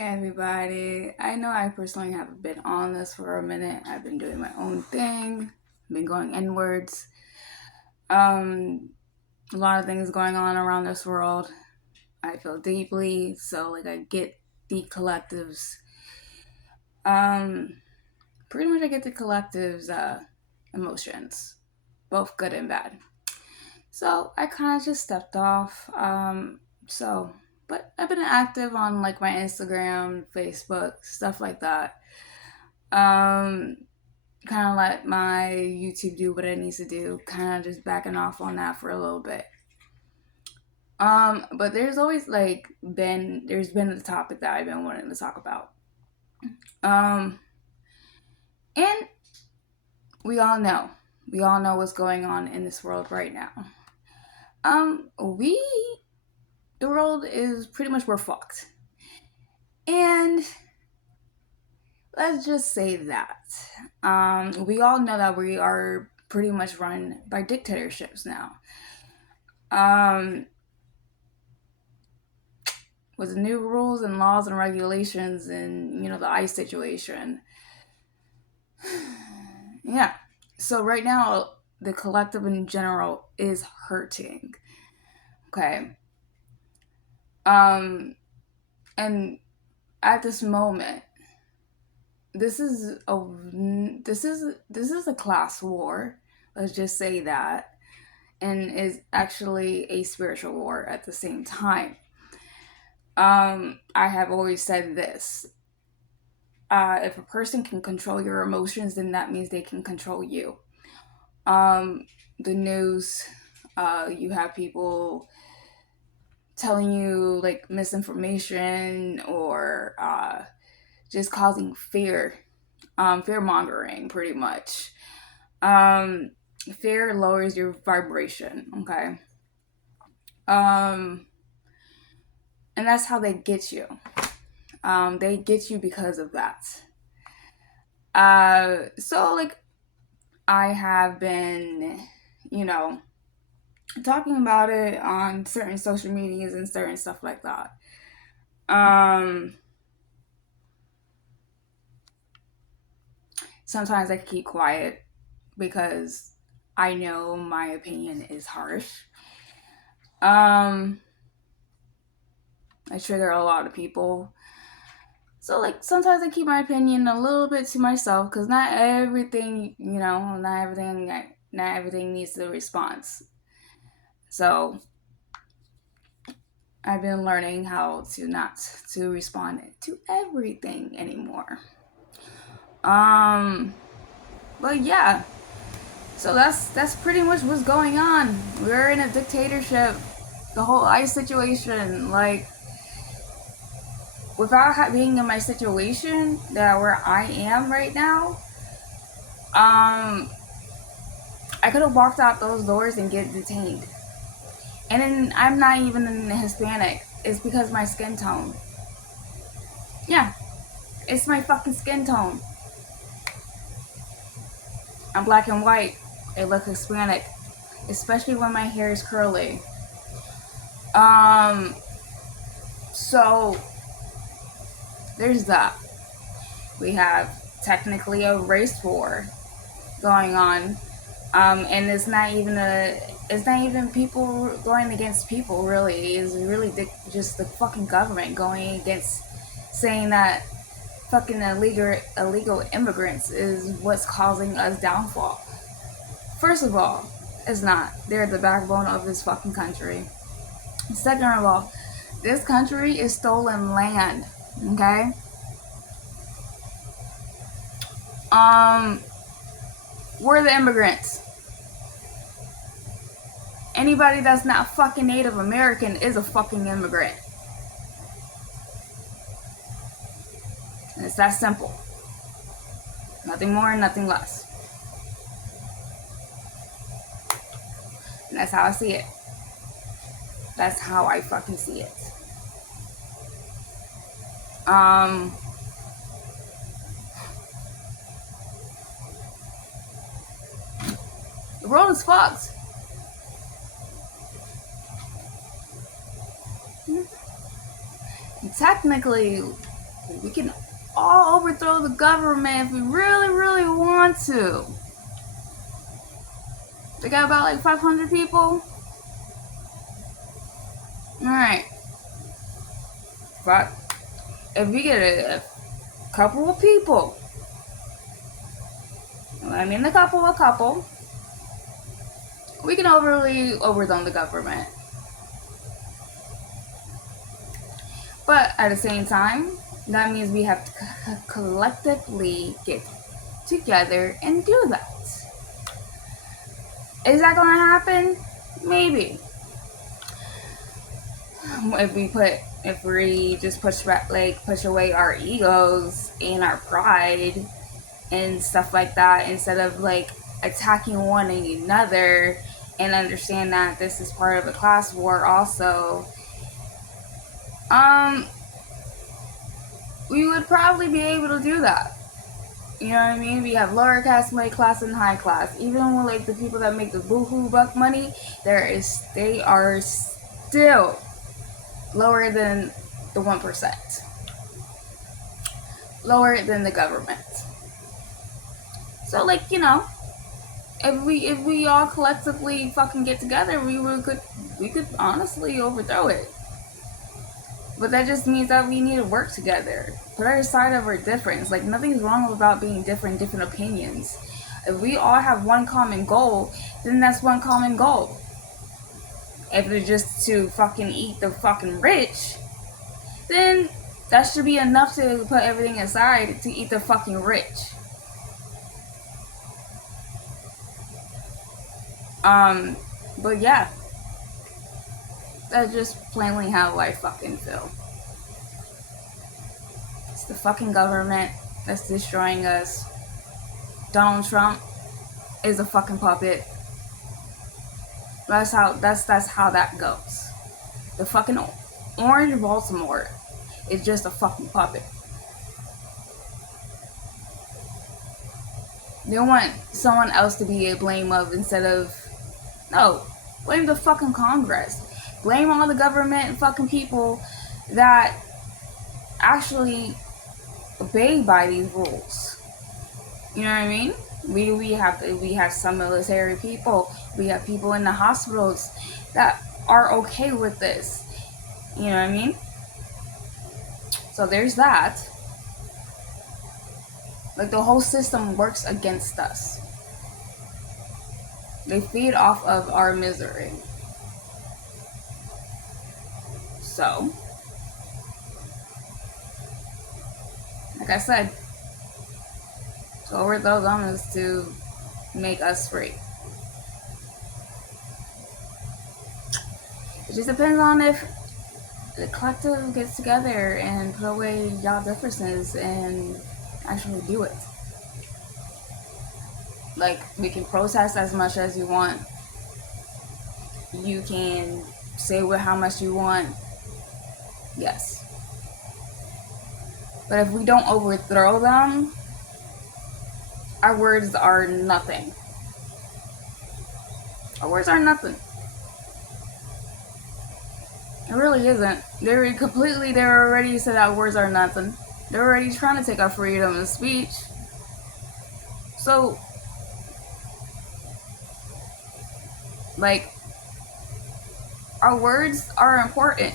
everybody. I know I personally haven't been on this for a minute. I've been doing my own thing, been going inwards. Um, a lot of things going on around this world. I feel deeply, so I get the collectives. Um, Pretty much I get the collectives emotions, both good and bad. So I kind of just stepped off. So but I've been active on my Instagram, Facebook, stuff like that. Um, Kind of let my YouTube do what it needs to do. Kind of just backing off on that for a little bit. But there's always been a topic that I've been wanting to talk about. Um, and we all know what's going on in this world right now. We the world is pretty much we're fucked, and let's just say that. We all know that we are pretty much run by dictatorships now. Um, with the new rules and laws and regulations and the ICE situation. Yeah. So right now the collective in general is hurting. Okay. Um and at this moment this is a class war. Let's just say that, and is actually a spiritual war at the same time. I have always said this. If a person can control your emotions, then that means they can control you. The news, you have people telling you misinformation or just causing fear, fear mongering, pretty much. Um, Fear lowers your vibration, okay? Um, and that's how they get you. They get you because of that. So I have been, you know, talking about it on certain social medias and certain stuff like that. Um, Sometimes I keep quiet because I know my opinion is harsh. Um, I trigger a lot of people. So sometimes I keep my opinion a little bit to myself because not everything needs a response. So I've been learning how to not to respond to everything anymore. Um, but yeah, so that's pretty much what's going on. We're in a dictatorship. The whole ICE situation, without being in my situation that where I am right now, I could have walked out those doors and get detained. And then I'm not even Hispanic. It's because my skin tone. Yeah, it's my fucking skin tone. I'm black and white. I look Hispanic, especially when my hair is curly. Um, so there's that. We have technically a race war going on, and it's not even people going against people. Really, it's really just the fucking government going against, saying that fucking illegal immigrants is what's causing us downfall. First of all, it's not. They're the backbone of this fucking country. Second of all, this country is stolen land. Okay. Um, we're the immigrants. Anybody that's not fucking Native American is a fucking immigrant. And it's that simple. Nothing more, nothing less. And that's how I see it. That's how I fucking see it. The world is fucked. Technically, We can all overthrow the government if we really, really want to. They got about like 500 people. Alright. But if we get a couple of people, I mean a couple, we can overthrow the government. But at the same time, that means we have to collectively get together and do that. Is that gonna happen? Maybe. If we just push away our egos and our pride and stuff like that, instead of like attacking one another, and understand that this is part of a class war also, we would probably be able to do that. You know what I mean? We have lower class, middle class, and high class. Even with like the people that make the boohoo buck money, they are still lower than the 1%, lower than the government. So like, you know, if we all collectively fucking get together, we could honestly overthrow it. But that just means that we need to work together, put aside of our difference. Like, nothing's wrong about being different opinions. If we all have one common goal, then that's one common goal. If it's just to fucking eat the fucking rich, then that should be enough to put everything aside to eat the fucking rich. But yeah. That's just plainly how I fucking feel. It's the fucking government that's destroying us. Donald Trump is a fucking puppet. That's how that goes. The fucking Orange Baltimore is just a fucking puppet. They want someone else to be a blame of instead of, no, blame the fucking Congress. Blame all the government and fucking people that actually obey by these rules. You know what I mean? We have some military people. We have people in the hospitals that are okay with this. You know what I mean? So there's that. Like, the whole system works against us. They feed off of our misery. So, like I said, to overthrow them is to make us free. It just depends on if the collective gets together and put away y'all differences and actually do it. Like, we can protest as much as you want. You can say how much you want. Yes. But if we don't overthrow them, our words are nothing. Our words are nothing. It really isn't. They already said our words are nothing. They're already trying to take our freedom of speech. So, like, our words are important.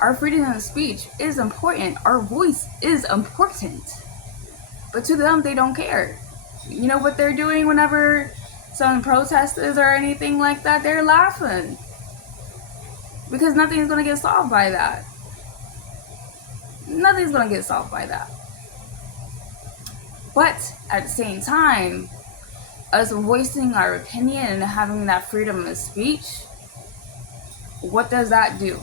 Our freedom of speech is important. Our voice is important. But to them, they don't care. You know what they're doing whenever some protest is or anything like that? They're laughing. Because nothing's going to get solved by that. Nothing's going to get solved by that. But at the same time, us voicing our opinion and having that freedom of speech, what does that do?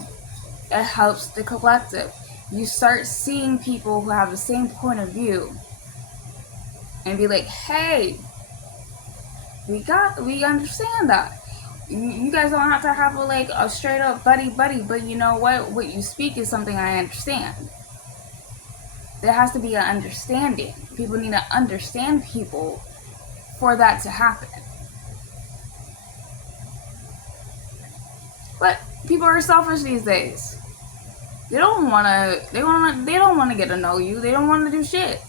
It helps the collective. You start seeing people who have the same point of view and be like, hey, we understand that. You guys don't have to have a straight up buddy, but you know what you speak is something I understand. There has to be an understanding. People need to understand people for that to happen. But people are selfish these days. They don't wanna get to know you. They don't wanna do shit.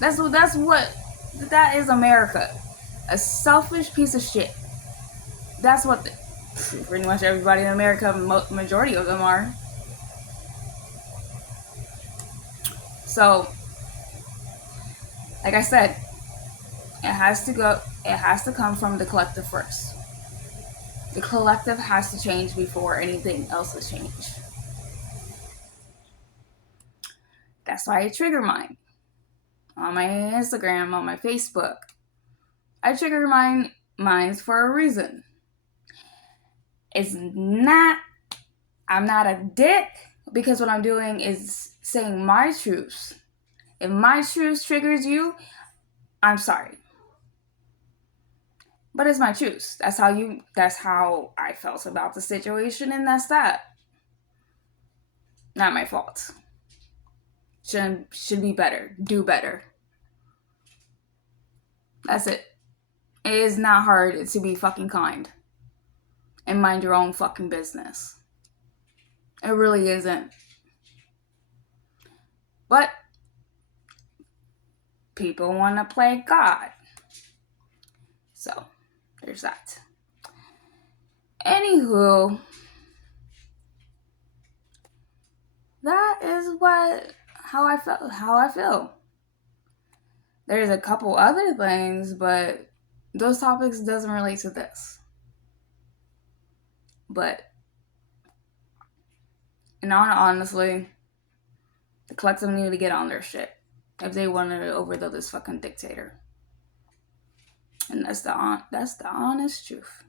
That is America. A selfish piece of shit. That's what pretty much everybody in America, majority of them are. So, like I said, it has to come from the collective first. The collective has to change before anything else is changed. That's why I trigger mine. On my Instagram, on my Facebook. I trigger minds for a reason. I'm not a dick, because what I'm doing is saying my truths. If my truth triggers you, I'm sorry. But it's my truth. That's how I felt about the situation, and that's that. Not my fault. Should be better. Do better. That's it. It is not hard to be fucking kind and mind your own fucking business. It really isn't. But people want to play God. So, there's that. Anywho, that is how I feel. There's a couple other things, but those topics doesn't relate to this. But, and honestly, the collective need to get on their shit if they want to overthrow this fucking dictator. And that's the honest truth.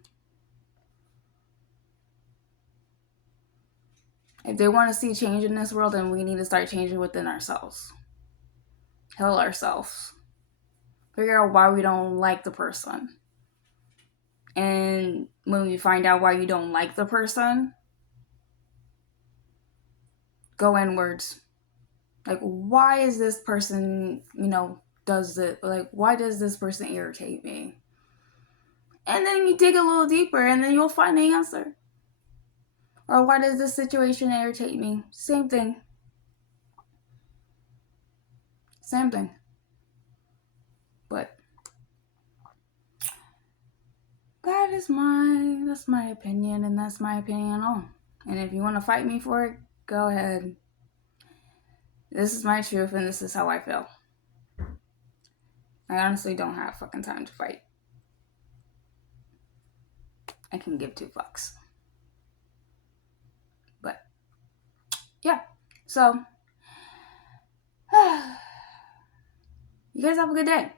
If they want to see change in this world, then we need to start changing within ourselves. Heal ourselves. Figure out why we don't like the person. And when we find out why you don't like the person, go inwards. Like, why is this person, does it? Like, why does this person irritate me? And then you dig a little deeper, and then you'll find the answer. Or why does this situation irritate me? Same thing. Same thing. But that's my opinion, and that's my opinion on. And if you want to fight me for it, go ahead. This is my truth, and this is how I feel. I honestly don't have fucking time to fight. I can give 2 fucks. But, yeah. So, you guys have a good day.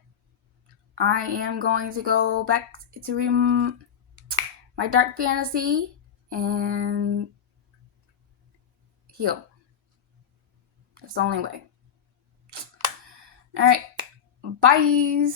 I am going to go back to read my dark fantasy and heal. That's the only way. All right. Bye.